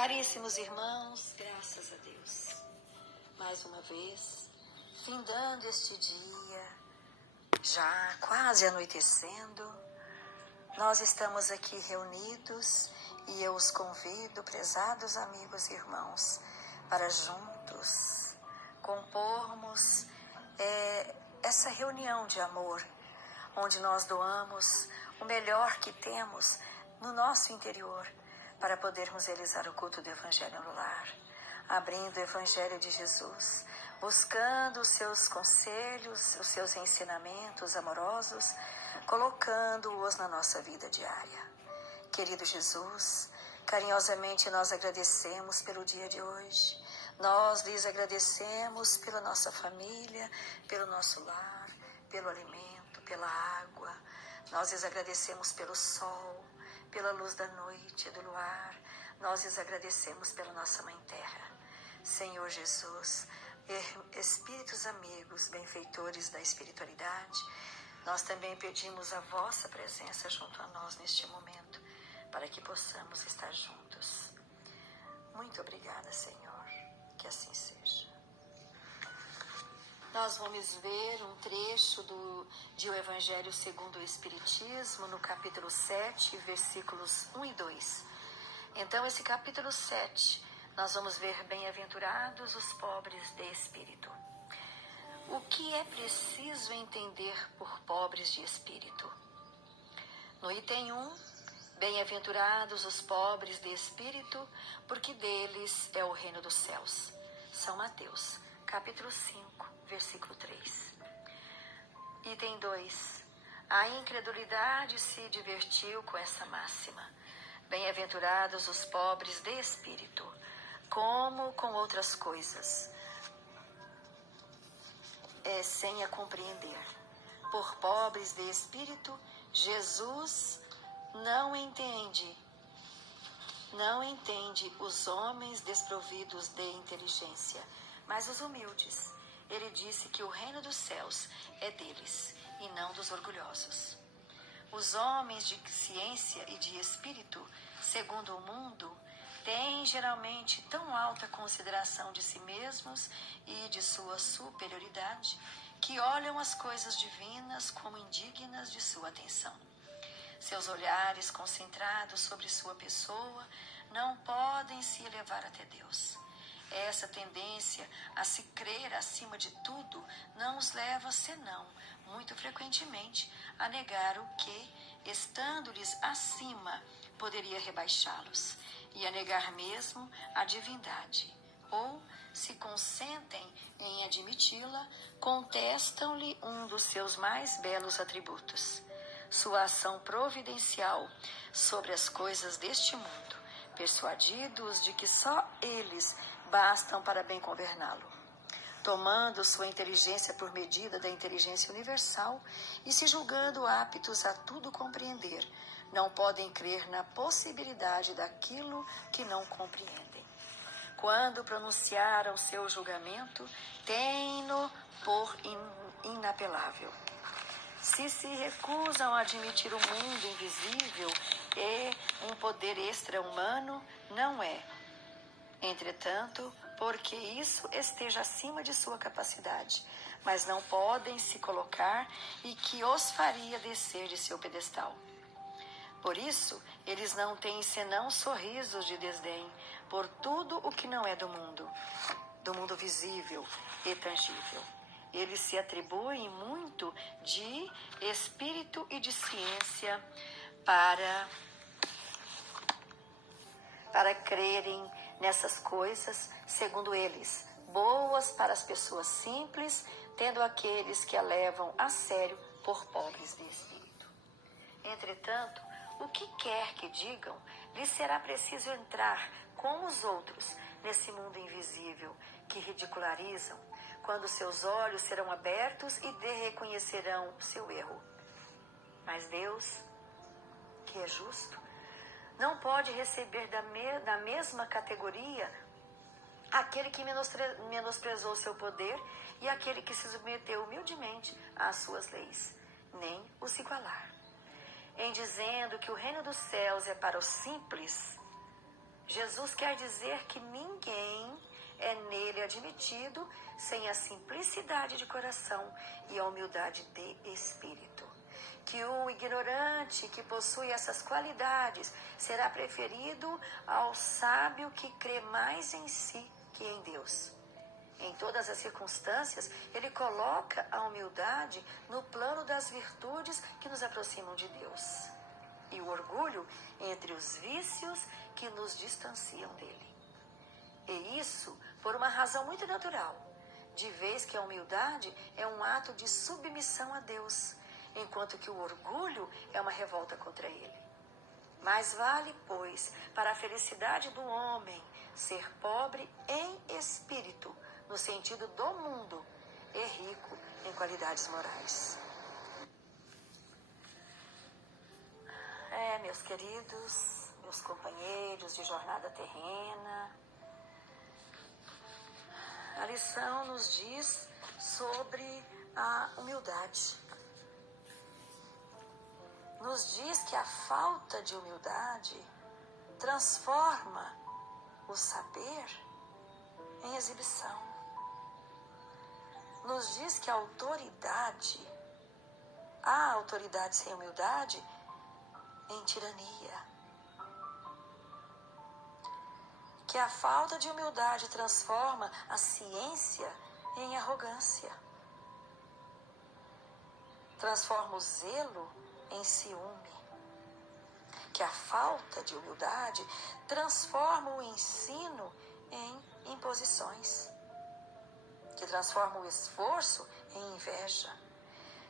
Caríssimos irmãos, graças a Deus, mais uma vez, findando este dia, já quase anoitecendo, nós estamos aqui reunidos e eu os convido, prezados amigos e irmãos, para juntos compormos essa reunião de amor, onde nós doamos o melhor que temos no nosso interior, para podermos realizar o culto do Evangelho no lar, abrindo o Evangelho de Jesus, buscando os seus conselhos, os seus ensinamentos amorosos, colocando-os na nossa vida diária. Querido Jesus, carinhosamente nós agradecemos pelo dia de hoje, nós lhes agradecemos pela nossa família, pelo nosso lar, pelo alimento, pela água, nós lhes agradecemos pelo sol, pela luz da noite e do luar, nós lhes agradecemos pela nossa Mãe Terra. Senhor Jesus, espíritos amigos, benfeitores da espiritualidade, nós também pedimos a vossa presença junto a nós neste momento, para que possamos estar juntos. Muito obrigada, Senhor, que assim seja. Nós vamos ver um trecho de O Evangelho segundo o Espiritismo, no capítulo 7, versículos 1 e 2. Então, esse capítulo 7, nós vamos ver bem-aventurados os pobres de espírito. O que é preciso entender por pobres de espírito? No item 1, bem-aventurados os pobres de espírito, porque deles é o reino dos céus. São Mateus, capítulo 5, versículo 3. Item 2. A incredulidade se divertiu com essa máxima. Bem-aventurados os pobres de espírito, como com outras coisas, sem a compreender. Por pobres de espírito, Jesus não entende os homens desprovidos de inteligência, mas os humildes. Ele disse que o reino dos céus é deles e não dos orgulhosos. Os homens de ciência e de espírito, segundo o mundo, têm geralmente tão alta consideração de si mesmos e de sua superioridade, que olham as coisas divinas como indignas de sua atenção. Seus olhares concentrados sobre sua pessoa não podem se elevar até Deus. Essa tendência a se crer acima de tudo não os leva, senão, muito frequentemente, a negar o que, estando-lhes acima, poderia rebaixá-los, e a negar mesmo a divindade. Ou, se consentem em admiti-la, contestam-lhe um dos seus mais belos atributos, sua ação providencial sobre as coisas deste mundo, persuadidos de que só eles bastam para bem governá-lo, tomando sua inteligência por medida da inteligência universal e se julgando aptos a tudo compreender, não podem crer na possibilidade daquilo que não compreendem. Quando pronunciaram seu julgamento, têm-no por inapelável. Se recusam a admitir o mundo invisível e um poder extra-humano, não é, entretanto, porque isso esteja acima de sua capacidade, mas não podem se colocar e que os faria descer de seu pedestal. Por isso, eles não têm senão sorrisos de desdém por tudo o que não é do mundo visível e tangível. Eles se atribuem muito de espírito e de ciência para crerem nessas coisas, segundo eles, boas para as pessoas simples, tendo aqueles que a levam a sério por pobres de espírito. Entretanto, o que quer que digam, lhes será preciso entrar com os outros nesse mundo invisível que ridicularizam, quando seus olhos serão abertos e reconhecerão o seu erro. Mas Deus, que é justo, não pode receber da mesma categoria aquele que menosprezou seu poder e aquele que se submeteu humildemente às suas leis, nem os igualar. Em dizendo que o reino dos céus é para os simples, Jesus quer dizer que ninguém é nele admitido sem a simplicidade de coração e a humildade de espírito. Que o ignorante que possui essas qualidades será preferido ao sábio que crê mais em si que em Deus. Em todas as circunstâncias, ele coloca a humildade no plano das virtudes que nos aproximam de Deus, e o orgulho entre os vícios que nos distanciam dele. E isso por uma razão muito natural, de vez que a humildade é um ato de submissão a Deus, enquanto que o orgulho é uma revolta contra ele. Mais vale, pois, para a felicidade do homem ser pobre em espírito, no sentido do mundo, e rico em qualidades morais. Meus queridos, meus companheiros de jornada terrena, a lição nos diz sobre a humildade. Nos diz que a falta de humildade transforma o saber em exibição. Nos diz que a autoridade sem humildade em tirania. Que a falta de humildade transforma a ciência em arrogância. Transforma o zelo em ciúme. Que a falta de humildade transforma o ensino em imposições. Que transforma o esforço em inveja.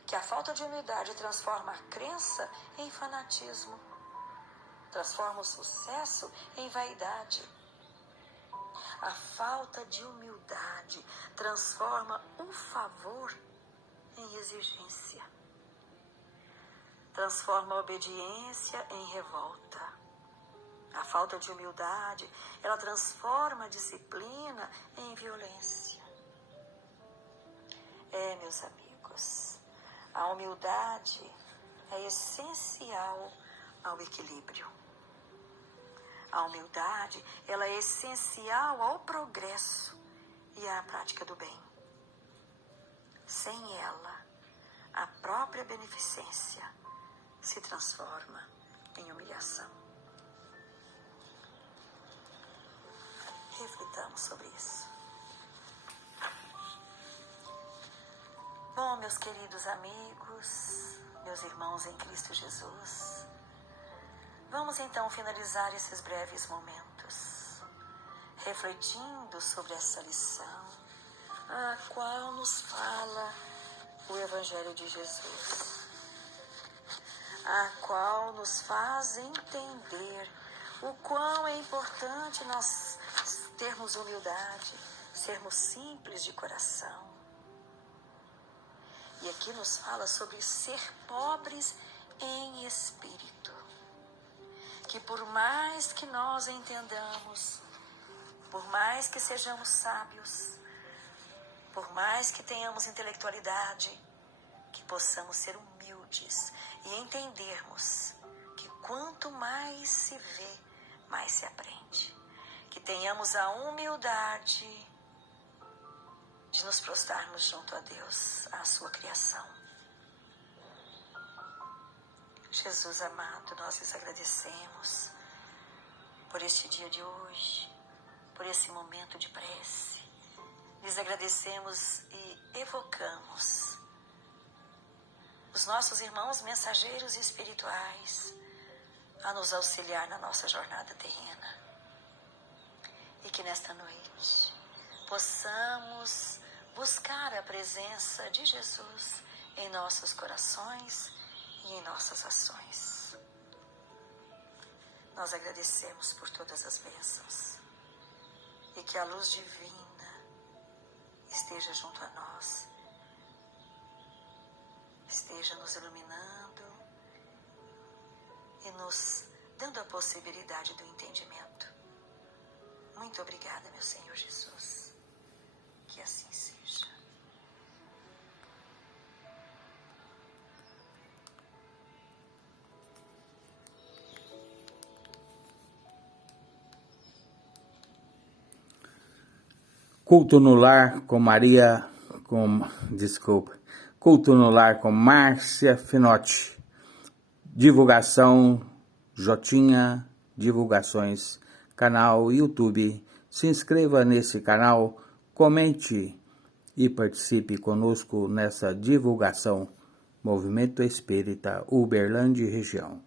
Que a falta de humildade transforma a crença em fanatismo. Transforma o sucesso em vaidade. A falta de humildade transforma o favor em exigência. Transforma a obediência em revolta. A falta de humildade, ela transforma a disciplina em violência. Meus amigos, a humildade é essencial ao equilíbrio. A humildade, ela é essencial ao progresso e à prática do bem. Sem ela, a própria beneficência se transforma em humilhação. Reflitamos sobre isso. Bom, meus queridos amigos, meus irmãos em Cristo Jesus, vamos então finalizar esses breves momentos, refletindo sobre essa lição, a qual nos fala o Evangelho de Jesus, a qual nos faz entender o quão é importante nós termos humildade, sermos simples de coração. E aqui nos fala sobre ser pobres em espírito. Que por mais que nós entendamos, por mais que sejamos sábios, por mais que tenhamos intelectualidade, que possamos ser humildes e entendermos que quanto mais se vê, mais se aprende. Que tenhamos a humildade de nos prostrarmos junto a Deus, à sua criação. Jesus amado, nós lhes agradecemos por este dia de hoje, por esse momento de prece. Lhes agradecemos e evocamos os nossos irmãos mensageiros espirituais a nos auxiliar na nossa jornada terrena. E que nesta noite possamos buscar a presença de Jesus em nossos corações e em nossas ações. Nós agradecemos por todas as bênçãos e que a luz divina esteja junto a nós, esteja nos iluminando e nos dando a possibilidade do entendimento. Muito obrigada, meu Senhor Jesus. Que assim seja. Culto no Lar com Culto no Lar com Márcia Finotti. Divulgação Jotinha Divulgações, canal YouTube. Se inscreva nesse canal, comente e participe conosco nessa divulgação. Movimento Espírita Uberlândia e Região.